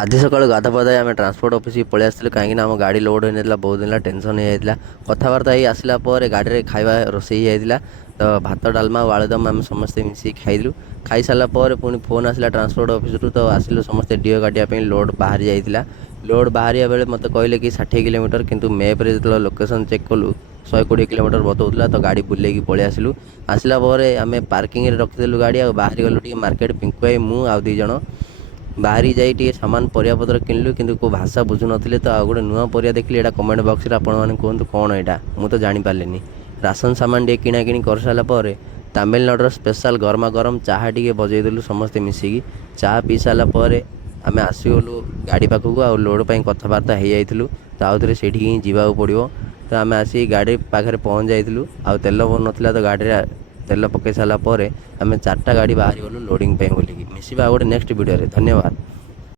ଆଜି ସକାଳୁ ଗାଧୁଆ ଆମେ ଟ୍ରାନ୍ସପୋର୍ଟ ଅଫିସକୁ ପଳେଇ ଆସିଥିଲୁ କାହିଁକିନା ଆମ ଗାଡ଼ି ଲୋଡ଼ ହୋଇନଥିଲା। ବହୁତ ଦିନ ହେଲା ଟେନସନ୍ ହେଇଯାଇଥିଲା। କଥାବାର୍ତ୍ତା ହେଇ ଆସିଲା ପରେ ଗାଡ଼ିରେ ଖାଇବା ରୋଷେଇ ହେଇଯାଇଥିଲା। ତ ଭାତ ଡାଲମା ଆଉ ଆଳୁଦମ୍ ଆମେ ସମସ୍ତେ ମିଶିକି ଖାଇଲୁ। ଖାଇସାରିଲା ପରେ ପୁଣି ଫୋନ୍ ଆସିଲା ଟ୍ରାନ୍ସପୋର୍ଟ ଅଫିସରୁ, ତ ଆସିଲୁ ସମସ୍ତେ ଡିଓ କାଟିବା ପାଇଁ। ଲୋଡ଼ ବାହାରି ଯାଇଥିଲା। ଲୋଡ଼ ବାହାରିବା ବେଳେ ମୋତେ କହିଲେ କି 60 କିଲୋମିଟର, କିନ୍ତୁ ମ୍ୟାପ୍ରେ ଯେତେବେଳେ ଲୋକେସନ୍ ଚେକ୍ କଲୁ 120 କିଲୋମିଟର ବତାଉଥିଲା। ତ ଗାଡ଼ି ବୁଲେଇକି ପଳେଇ ଆସିଲୁ। ଆସିଲା ପରେ ଆମେ ପାର୍କିଂରେ ରଖିଦେଲୁ ଗାଡ଼ି ଆଉ ବାହାରି ଗଲୁ ଟିକେ ମାର୍କେଟ। ପିଙ୍କୁ ଭାଇ, ମୁଁ ଆଉ 2 ଜଣ ବାହାରି ଯାଇ ଟିକେ ସାମାନ ପରିବାପତ୍ର କିଣିଲୁ, କିନ୍ତୁ କେଉଁ ଭାଷା ବୁଝୁନଥିଲେ। ତ ଆଉ ଗୋଟେ ନୂଆ ପରିବା ଦେଖିଲି, ଏଇଟା କମେଣ୍ଟ ବକ୍ସରେ ଆପଣମାନେ କୁହନ୍ତୁ କ'ଣ ଏଇଟା, ମୁଁ ତ ଜାଣିପାରିଲିନି। ରାସନ ସାମାନ ଟିକେ କିଣାକିଣି କରିସାରିଲା ପରେ ତାମିଲନାଡ଼ୁର ସ୍ପେଶାଲ ଗରମା ଗରମ ଚାହା ଟିକେ ବଜେଇଦେଲୁ ସମସ୍ତେ ମିଶିକି। ଚାହା ପିଇ ସାରିଲା ପରେ ଆମେ ଆସିଗଲୁ ଗାଡ଼ି ପାଖକୁ। ଆଉ ଲୋଡ଼ ପାଇଁ କଥାବାର୍ତ୍ତା ହେଇଯାଇଥିଲୁ, ତ ଆଉ ଥରେ ସେଇଠିକି ହିଁ ଯିବାକୁ ପଡ଼ିବ। ତ ଆମେ ଆସିକି ଗାଡ଼ି ପାଖରେ ପହଞ୍ଚି ଯାଇଥିଲୁ। ଆଉ ତେଲ ନଥିଲା, ତ ଗାଡ଼ିରେ ତେଲ ପକାଇ ସାରିଲା ପରେ ଆମେ 4ଟା ଗାଡ଼ି ବାହାରି ଗଲୁ ଲୋଡ଼ିଂ ପାଇଁ ବୋଲିକି। ମିଶିବା ଆଉ ଗୋଟେ ନେକ୍ସଟ ଭିଡ଼ିଓରେ। ଧନ୍ୟବାଦ।